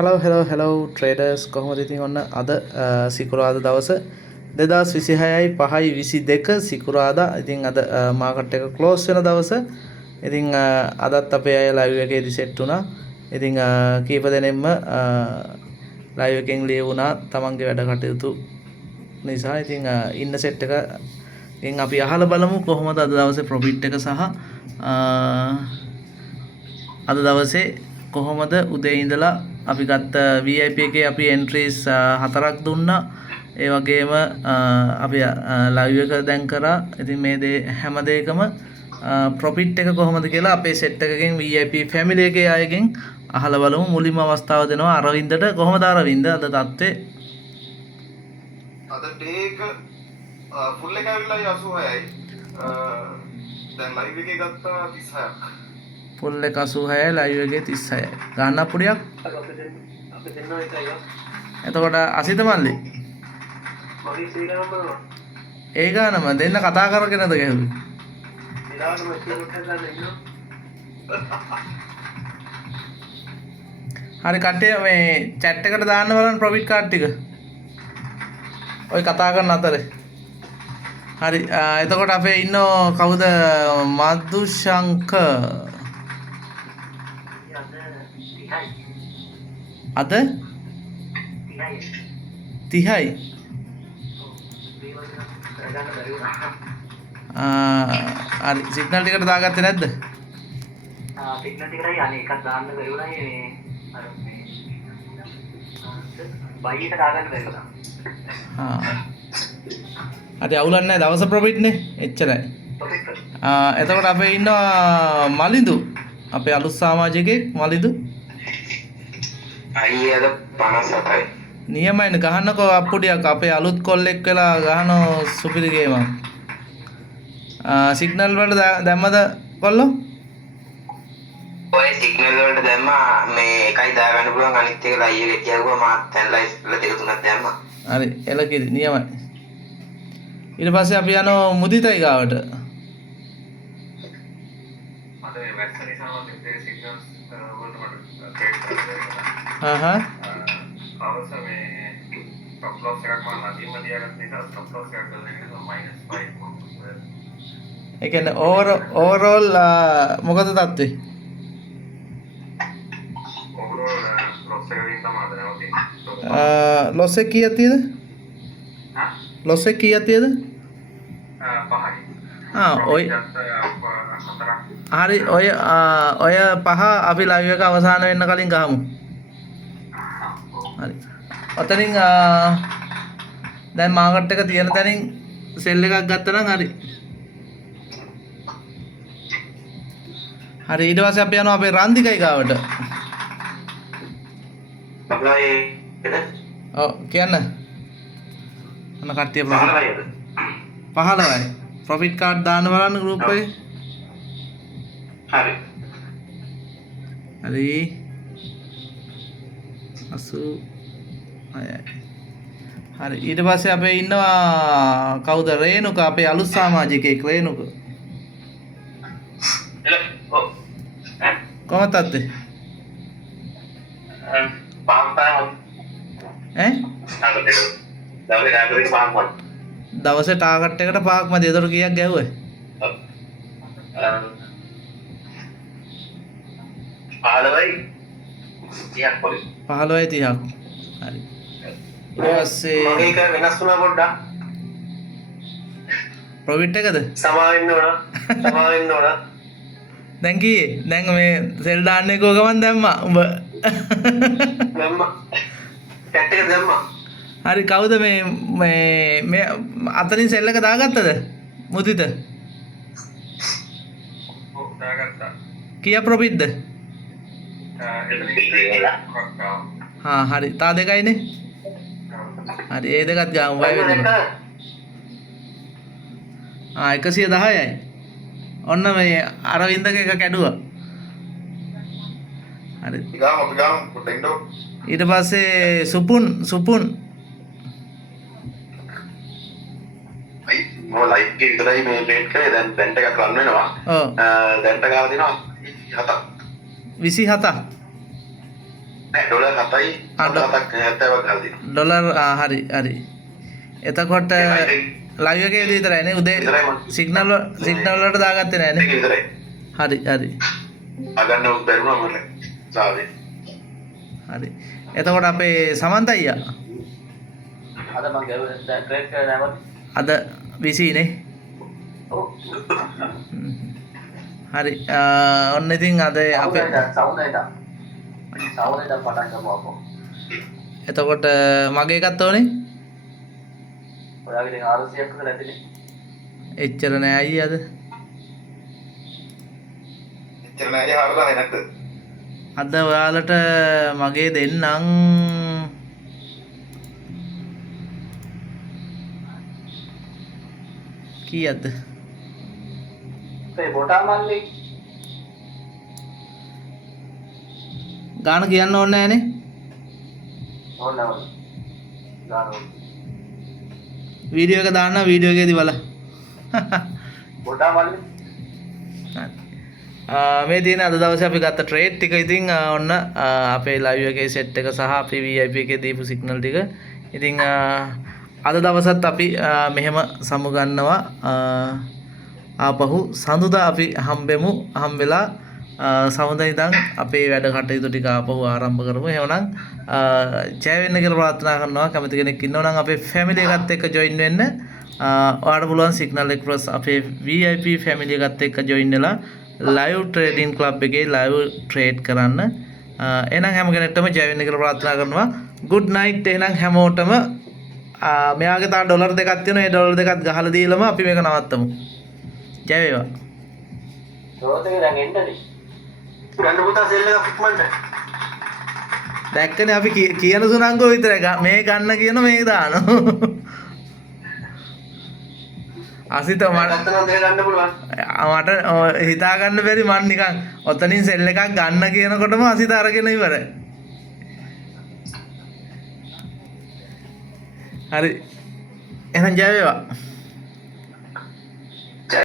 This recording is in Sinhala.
hello traders කොහොමද ඉතින් ඔන්න අද සිකුරාදා දවස 2026යි 5යි 22 සිකුරාදා ඉතින් අද මාකට් එක ක්ලෝස් වෙන දවස ඉතින් අදත් අපේ අය ලයිව් එකේදී සෙට් වුණා ඉතින් කීප දෙනෙක්ම ලයිව් එකෙන් ලියුණා තමන්ගේ වැඩ කටයුතු නිසා ඉතින් ඉන්න සෙට් එකෙන් අපි අහලා බලමු කොහොමද අද දවසේ ප්‍රොෆිට් එක සහ අද දවසේ කොහොමද උදේ ඉඳලා අපි ගත්ත VIP එකේ අපි එන්ට්‍රීස් 4ක් දුන්නා. ඒ වගේම අපි ලයිව් එක දැන් කරා. ඉතින් මේ හැම දෙයකම ප්‍රොෆිට් එක කොහොමද කියලා අපේ සෙට් එකකින් VIP ෆැමිලි එකේ අයගෙන් අහලා බලමු. මුලින්ම අවස්ථාව දෙනවා අරවින්දට. කොහොමද අරවින්ද අද තත්ත්වේ? අද ඩේ එක ෆුල් එක ඇවිල්ලා 86යි. දැන් ලයිව් එකේ ගත්තා 36ක්. ෆුල් එක 86යි ලයිව් එකේ 36යි. ගන්න අපුඩියක්? අපි දෙන්නා එකයි. එතකොට අසිත මල්ලි. මගේ සීලා නම්බර ඒ ගානම දෙන්න කතා කරගෙනද ගැහුවේ? ඉලාලම ස්ක්‍රීන්ෂොට් එක ගන්න ඉන්නවා. හරි කට්ටිය මේ chat එකට දාන්න බලන්න ප්‍රොෆිට් කාඩ් ටික. ඔය කතා කරන අතරේ. හරි එතකොට අපේ ඉන්නෝ කවුද මදුශංක අද 30යි හරි සිග්නල් ටිකට දාගත්තේ නැද්ද? සිග්නල් ටිකටයි අනේ එකක් දාන්න බැරි වුණා මේ අර මේ බයියට දාගන්න බැරි වුණා. හරි අවුලක් නැහැ දවස ප්‍රොෆිට් නේ එච්චරයි. එතකොට අපේ ඉන්නවා මලිඳු අපේ අලුත් සමාජිකයෙක් මලිඳු අයියද 57යි. නියමයිනේ ගහන්නකෝ අප්පුඩියක් අපේ අලුත් කොල්ලෙක් වෙලා ගහනෝ සුපිරි ගේමක්. සිග්නල් වලට දැම්මද කොල්ලෝ? ඔය සිග්නල් වලට දැම්මා මේ එකයි දාගන්න පුළුවන් අනිත් එක ලයිව් එකේ තියාගුවා මාත් දැන් ලයිව් වල දෙක තුනක් දැම්මා. හරි එලකිරි නියමයි. ඊට පස්සේ අපි යනවා මුදිතයි ගාවට. මට මේ වැක්සරි සමග දෙක සිග්නල්ස් වලට මට ට්‍රේඩ් කරන්න හහ අවශ්‍ය මේ ස්ටොප් ලොස් එකක් මම අදින්ම තියාගත්ත නිසා ස්ටොප් ලොස් එකක් ගන්න එක -5. ඒ කියන්නේ ඕවරෝල් මොකද තත්ත්වේ? ඕවරෝල් ලොස් එකකින් තමයි දැනවති. ලොස් එක කීයක් තියෙද? හා ලොස් එක කීයක් තියෙද? 5යි. ඔය හරි ඔය පහ අපි ලයිව් එක අවසන් වෙන්න කලින් ගහමු. හරි. ඔතනින් දැන් මාකට් එක තියෙන තැනින් සෙල් එකක් ගත්තා නම් හරි. හරි ඊට පස්සේ අපි යනවා අපේ රන්දිකයි ගාවට. අපලයි ඔව් කියන්න. අන්න කට්ටිය ප්‍රොෆිට් 15යි. ප්‍රොෆිට් කාඩ් දාන්න බලන්න ගෲප් එකේ. හරි. හරි 86යි. හරි ඊට පස්සේ අපේ ඉන්නවා කවුද රේණුක අපේ අලුත් සමාජිකයෙක් රේණුක. කොහොමද තත්ත්වේ? දවසේ ටාගට් එකට 5ක් මැද ඒතර කීයක් ගැහුවේ? 15යි 30ක් පොලි. 15යි 30ක්. හරි. ඊට පස්සේ මේක වෙනස් වුණා පොඩ්ඩක්. ප්‍රොෆිට් එකද? සමා වෙන්න ඕන. දැන් කීයේ? දැන් මේ සෙල් දාන්නේ කෝ ගමන් දැම්මා උඹ. දැම්මා. ටැට් එක දැම්මා. හරි කවුද මේ අතනින් සෙල් එක දාගත්තද? මුදිත. ඔව් දාගත්තා. කීයක් ප්‍රොෆිට්ද? හරි. තා දෙකයිනේ. හරි ඒ දෙකත් ගාමු බය වෙන්න. 110යි. ඔන්න මේ අරවින්දගේ එක කැඩුවා. හරි. ගාමු පොඩ්ඩක් ඉන්නෝ. ඊට පස්සේ සුපුන් අයි මම ලයිව් එකේ විතරයි මේ ට්‍රේඩ් කරේ දැන් බෙන්ට් එකක් රන් වෙනවා. ඔව්. දැන්ට ගාව දෙනවා 7ක්. 27ක්. ඩොලර් 7යි 70ක් ගාලා තියෙනවා. ඩොලර් හරි හරි. එතකොට ලයිව් එකේදී විතරයි නේ උදේ සිග්නල් වලට දාගත්තේ නැහැ නේ. ඒක විතරයි. හරි හරි. අගන්න බැරුණා මම. සාවේ. හරි. එතකොට අපේ සමන්ත අයියා අද මම ට්‍රේඩ් කරලා නැවත. අද 20 නේ. ඔව්. හරි. ඔන්න ඉතින් අද අපේ සවුනේට පටන් ගමු අපෝ. එතකොට මගේ එකත් ඕනේ. ඔයාගේ දැන් 600ක් විතර ඇතිනේ. එච්චර නෑ අයියා අද. එච්චර නෑ 4000 නැද්ද? අද ඔයාලට මගේ දෙන්නම් කීයක්ද? ඒ බොටා මල්ලේ ගාන කියන්න ඕනේ නෑනේ. ඕන ගානෝ වීඩියෝ එක දාන්න වීඩියෝ එකේදී බලන්න. බොටා මල්ලේ මේ තියෙන අද දවසේ අපි ගත්ත ට්‍රේඩ් ටික ඉතින් ඔන්න අපේ ලයිව් එකේ සෙට් එක සහ අපේ VIP එකේ දීපු සිග්නල් ටික. ඉතින් අද දවසත් අපි මෙහෙම සමුගන්නවා. ආපහු සඳුදා අපි හම්බෙලා සමුදා ඉඳන් අපේ වැඩ කටයුතු ටික ආපහු ආරම්භ කරමු. එහෙනම් ජය වෙන්න කියලා ප්‍රාර්ථනා කරනවා. කැමති කෙනෙක් ඉන්නවා නම් අපේ ෆැමිලි එකත් එක්ක ජොයින් වෙන්න. ඔයාලට පුළුවන් සිග්නල් එක්ස්ප්‍රස් අපේ VIP ෆැමිලි එකත් එක්ක ජොයින් වෙලා ලයිව් ට්‍රේඩින් ක්ලබ් එකේ ලයිව් ට්‍රේඩ් කරන්න. එහෙනම් හැම කෙනෙක්ටම ජය වෙන්න කියලා ප්‍රාර්ථනා කරනවා. good night එහෙනම් හැමෝටම මෙයාගේ තා ඩොලර් දෙකක් තියෙනවා. ඒ ඩොලර් දෙකත් ගහලා දීලම අපි මේක නවත්තමු. ජය වේවා. රෝතේ දැන් එන්නනේ. ගන්න පුතා සෙල් එක ඉක්මනට. දැක්කනේ අපි කියන සුනංගෝ විතරයි මේ ගන්න කියන මේක දානවා. අසිත මට ගන්න පුළුවන්. මට හිතා ගන්න බැරි මන් නිකන් ඔතනින් සෙල් එකක් ගන්න කියනකොටම අසිත අරගෙන ඉවරයි. හරි එහෙනම් ජය වේවා.